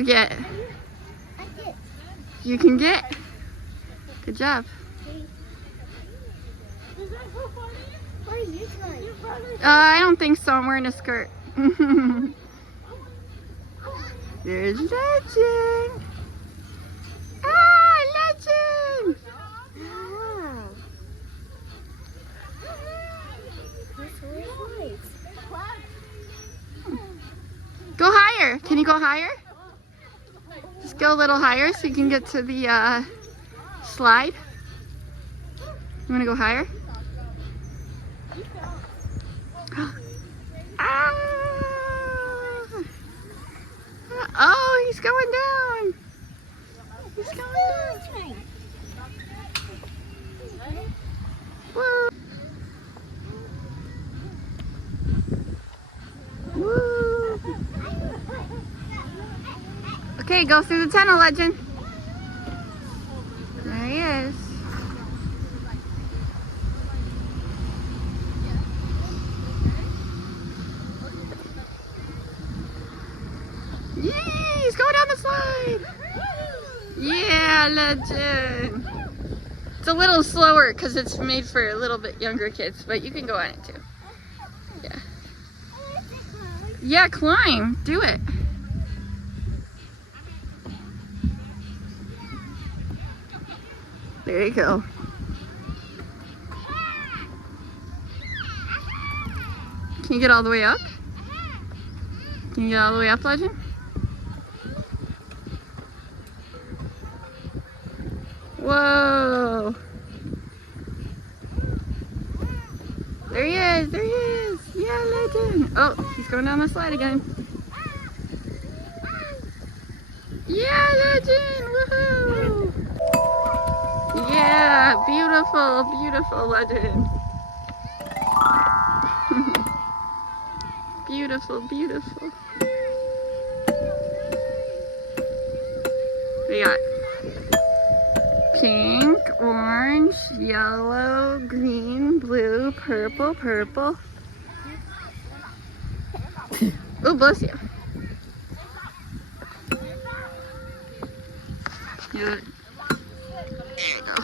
you get? You can get? Good job. What are you doing? I don't think so. I'm wearing a skirt. There's Legend. Ah, Legend. Ah. That's really nice. Go higher. Can you go higher? Just go a little higher so you can get to the slide. You want to go higher? Ah! Oh, he's going down. He's going down. Woo. Woo. Okay, go through the tunnel, Legend. There he is. Yee, he's going down the slide. Yeah, Legend. It's a little slower because it's made for a little bit younger kids, but you can go on it too. Yeah. Yeah, climb. Do it. There you go. Can you get all the way up? Can you get all the way up, Legend? Whoa! There he is! There he is! Yeah, Legend! Oh, he's going down the slide again. Yeah, Legend! Woohoo! Yeah, beautiful, beautiful, Legend. Beautiful, beautiful. We got pink, orange, yellow, green, blue, purple, purple. Oh, bless you. Good. There you go.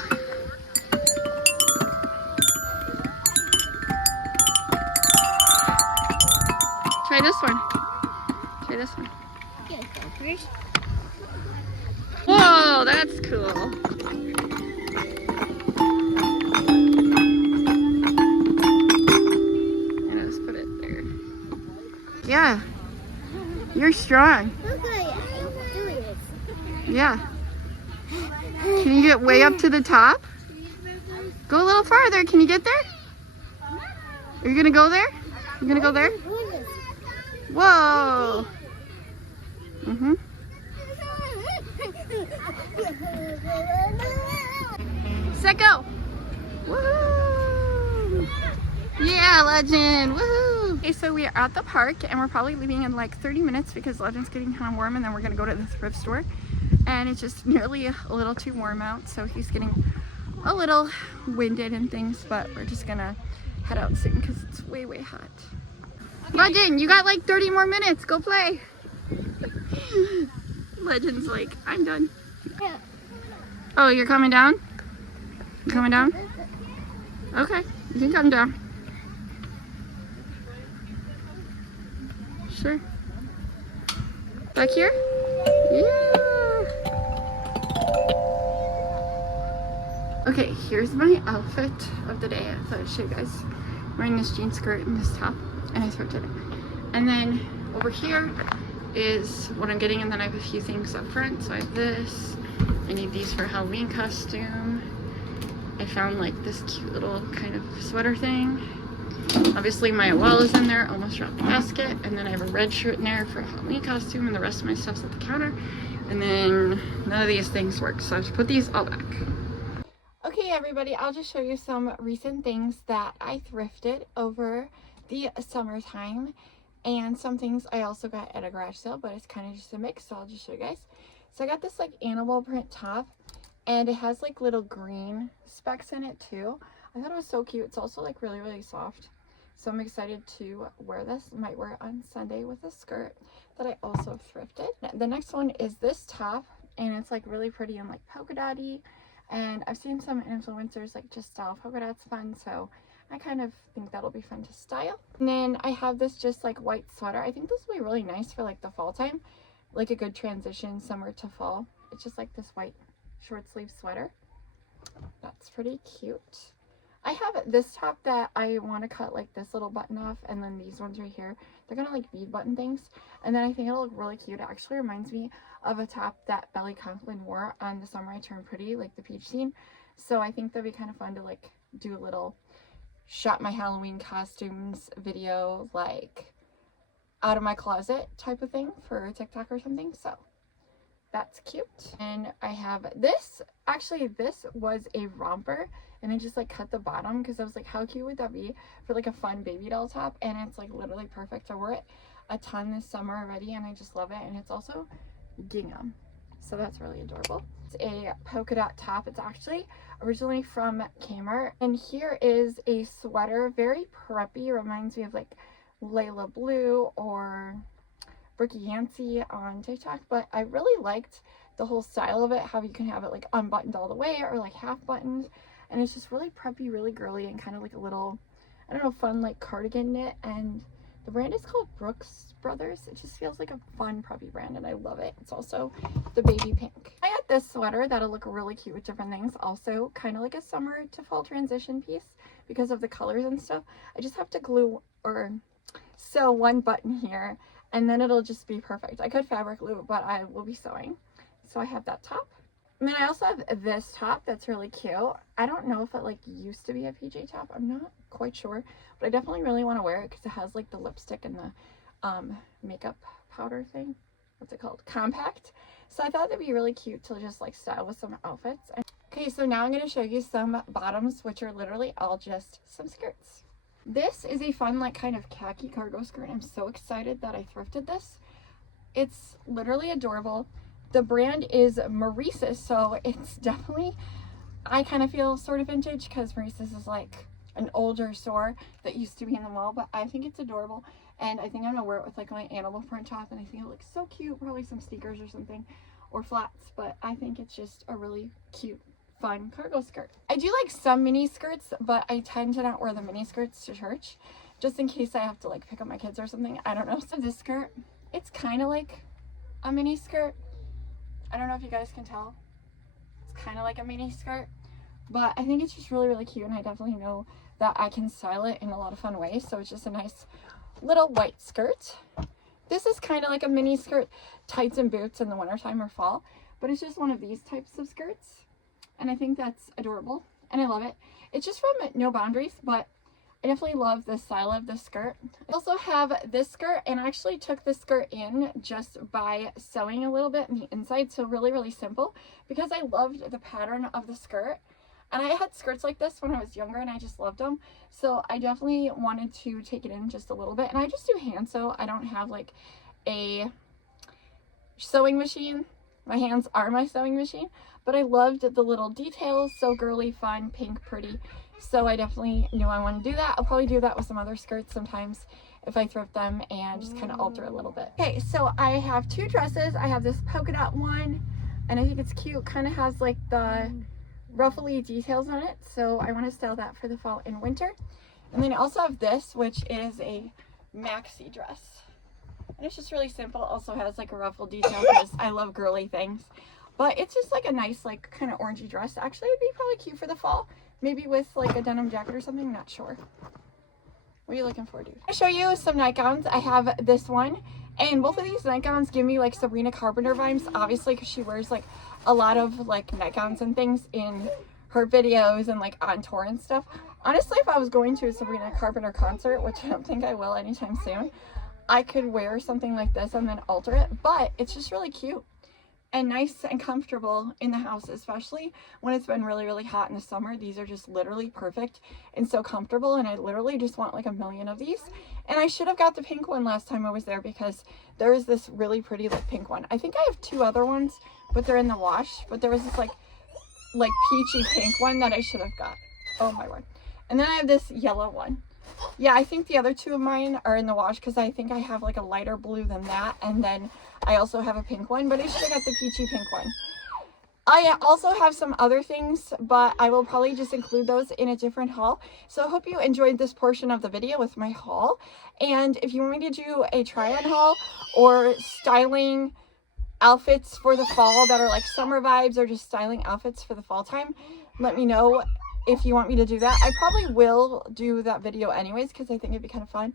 Try this one. Try this one. Yeah, go first. Whoa, that's cool. And let's put it there. Yeah, you're strong. Look at I'm doing it. Yeah. Can you get way up to the top? Go a little farther. Can you get there? Are you gonna go there? You gonna go there? Whoa. Mm-hmm. Set go. Woohoo! Yeah, Legend. Woohoo! Okay, so we are at the park and we're probably leaving in like 30 minutes because Legend's getting kind of warm and then we're gonna go to the thrift store. And it's just nearly a little too warm out, so he's getting a little winded and things, but we're just gonna head out soon because it's way, way hot. Legend, you got like 30 more minutes. Go play. Legend's like, I'm done. Yeah. Oh, you're coming down? You coming down? Okay, you can come down. Sure. Back here? Yeah. Okay, here's my outfit of the day. I thought I'd show you guys. I'm wearing this jean skirt and this top, and I thrifted it. And then over here is what I'm getting, and then I have a few things up front. So I have this. I need these for Halloween costume. I found like this cute little kind of sweater thing. Obviously my wallet's in there, almost dropped the basket. And then I have a red shirt in there for a Halloween costume, and the rest of my stuff's at the counter. And then none of these things work, so I have to put these all back. Okay, everybody, I'll just show you some recent things that I thrifted over the summertime, and some things I also got at a garage sale, but it's kind of just a mix, so I'll just show you guys. So I got this like animal print top, and it has like little green specks in it too. I thought it was so cute. It's also like really, really soft. So I'm excited to wear this. Might wear it on Sunday with a skirt that I also thrifted. The next one is this top, and it's like really pretty and like polka dotty. And I've seen some influencers like just style polka dots fun, so I kind of think that'll be fun to style. And then I have this just like white sweater. I think this will be really nice for like the fall time, like a good transition summer to fall. It's just like this white short sleeve sweater. That's pretty cute. I have this top that I want to cut like this little button off, and then these ones right here, they're gonna like bead button things, and then I think it'll look really cute. It actually reminds me of a top that Belly Conklin wore on The Summer I Turned Pretty, like the peach scene. So I think that'd be kind of fun to like do a little shop my Halloween costumes video, like out of my closet type of thing for TikTok or something. So that's cute. And I have this. Actually, this was a romper, and I just like cut the bottom because I was like, how cute would that be for like a fun baby doll top? And it's like literally perfect. I wore it a ton this summer already, and I just love it. And it's also gingham, so that's really adorable. It's a polka dot top. It's actually originally from Kmart, and here is a sweater, very preppy. Reminds me of like Layla Blue or Ricky Yancey on TikTok, but I really liked the whole style of it, how you can have it like unbuttoned all the way or like half buttoned, and it's just really preppy, really girly, and kind of like a little, I don't know, fun like cardigan knit. And the brand is called Brooks Brothers. It just feels like a fun preppy brand, and I love it. It's also the baby pink. I had this sweater that'll look really cute with different things, also kind of like a summer to fall transition piece because of the colors and stuff. I just have to glue or sew one button here, and then it'll just be perfect. I could fabric glue, but I will be sewing. So I have that top. And then I also have this top that's really cute. I don't know if it like used to be a PJ top. I'm not quite sure, but I definitely really want to wear it because it has like the lipstick and the makeup powder thing. What's it called? Compact. So I thought that'd be really cute to just like style with some outfits. Okay, so now I'm going to show you some bottoms, which are literally all just some skirts. This is a fun like kind of khaki cargo skirt. I'm so excited that I thrifted this. It's literally adorable. The brand is Maurice's, so it's definitely, I kind of feel sort of vintage because Maurice's is like an older store that used to be in the mall, but I think it's adorable, and I think I'm gonna wear it with like my animal print top, and I think it looks so cute, probably some sneakers or something, or flats, but I think it's just a really cute, fun cargo skirt. I do like some mini skirts, but I tend to not wear the mini skirts to church, just in case I have to like pick up my kids or something. I don't know. So this skirt, it's kind of like a mini skirt. I don't know if you guys can tell. It's kind of like a mini skirt, but I think it's just really, really cute, and I definitely know that I can style it in a lot of fun ways. So it's just a nice little white skirt. This is kind of like a mini skirt, tights and boots in the wintertime or fall, but it's just one of these types of skirts, and I think that's adorable, and I love it. It's just from No Boundaries, but I definitely love the style of this skirt. I also have this skirt, and I actually took this skirt in just by sewing a little bit in the inside, so really, really simple, because I loved the pattern of the skirt. And I had skirts like this when I was younger, and I just loved them. So I definitely wanted to take it in just a little bit. And I just do hand sew. I don't have like a sewing machine. My hands are my sewing machine. But I loved the little details. So girly, fun, pink, pretty. So I definitely knew I wanted to do that. I'll probably do that with some other skirts sometimes if I thrift them and just kind of alter a little bit. Okay, so I have two dresses. I have this polka dot one, and I think it's cute. Kind of has like the ruffly details on it, so I want to style that for the fall and winter. And then I also have this, which is a maxi dress, and it's just really simple. Also has like a ruffle detail because I love girly things, but it's just like a nice like kind of orangey dress. Actually, it'd be probably cute for the fall, maybe with like a denim jacket or something. Not sure. What are you looking for, dude? I'll show you some nightgowns. I have this one, and both of these nightgowns give me like Sabrina Carpenter vibes, obviously, because she wears like a lot of like nightgowns and things in her videos and like on tour and stuff. Honestly, if I was going to a Sabrina Carpenter concert, which I don't think I will anytime soon, I could wear something like this and then alter it. But it's just really cute and nice and comfortable in the house, especially when it's been really, really hot in the summer. These are just literally perfect and so comfortable, and I literally just want like a million of these. And I should have got the pink one last time I was there because there is this really pretty like pink one. I think I have two other ones, but they're in the wash. But there was this like peachy pink one that I should have got. Oh my word. And then I have this yellow one. Yeah, I think the other two of mine are in the wash because I think I have like a lighter blue than that. And then I also have a pink one, but I should have got the peachy pink one. I also have some other things, but I will probably just include those in a different haul. So I hope you enjoyed this portion of the video with my haul. And if you want me to do a try-on haul or styling outfits for the fall that are like summer vibes or just styling outfits for the fall time, let me know if you want me to do that. I probably will do that video anyways because I think it'd be kind of fun.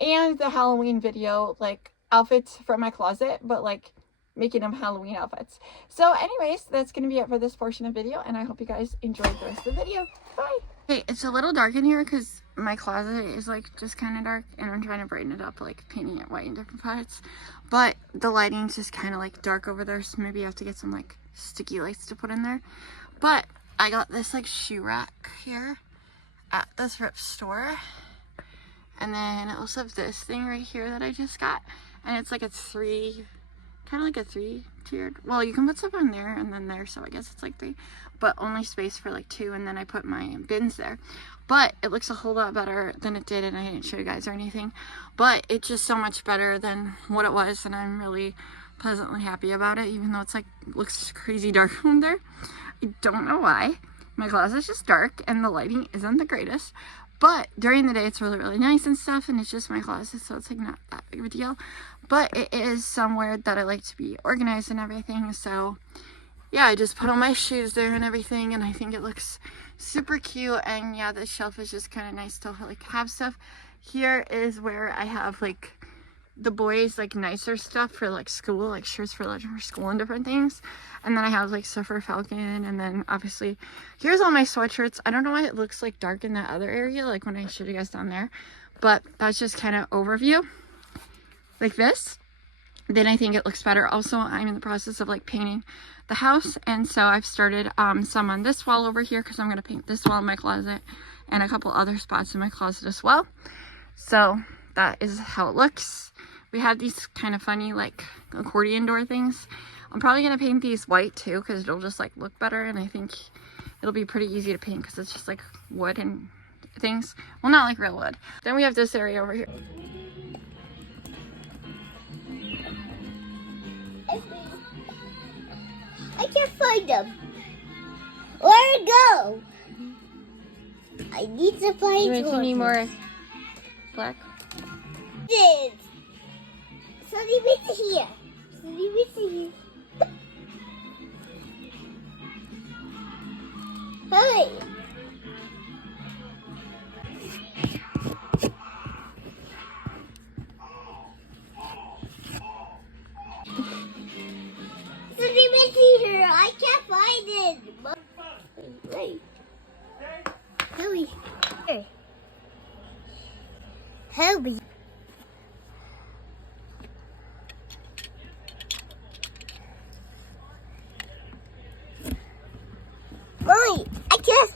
And the Halloween video, like outfits from my closet, but like making them Halloween outfits. So anyways, that's going to be it for this portion of the video, and I hope you guys enjoyed the rest of the video. Bye! Okay, it's a little dark in here because my closet is like just kind of dark, and I'm trying to brighten it up, like painting it white in different parts. But the lighting's just kind of like dark over there, so maybe I have to get some like sticky lights to put in there. But I got this like shoe rack here at the thrift store. And then I also have this thing right here that I just got. And it's like a kind of like a three-tiered. Well, you can put stuff on there and then there, so I guess it's like three. But only space for like two, and then I put my bins there. But it looks a whole lot better than it did, and I didn't show you guys or anything. But it's just so much better than what it was, and I'm really pleasantly happy about it, even though it's like, looks crazy dark in there. I don't know why. My closet's just dark, and the lighting isn't the greatest. But during the day, it's really, really nice and stuff, and it's just my closet, so it's like not that big of a deal. But it is somewhere that I like to be organized and everything, so yeah, I just put all my shoes there and everything, and I think it looks super cute. And yeah, this shelf is just kind of nice to like have stuff. Here is where I have like the boys like nicer stuff for like school, like shirts for legend for school and different things. And then I have like stuff for Falcon, and then obviously here's all my sweatshirts. I don't know why it looks like dark in that other area, like when I showed you guys down there, but that's just kind of overview like this. Then I think it looks better. Also, I'm in the process of like painting the house, and so I've started some on this wall over here because I'm going to paint this wall in my closet and a couple other spots in my closet as well. So that is how it looks. We have these kind of funny like accordion door things. I'm probably going to paint these white too because it'll just like look better, and I think it'll be pretty easy to paint because it's just like wood and things. Well, not like real wood. Then we have this area over here. I can't find them. Where to go? I need to find one. You need more black? Did. So leave it here. So leave it here. Hurry. So leave it here. I can't find it. Wait. Hurry. Here. Hurry. Mommy, I can't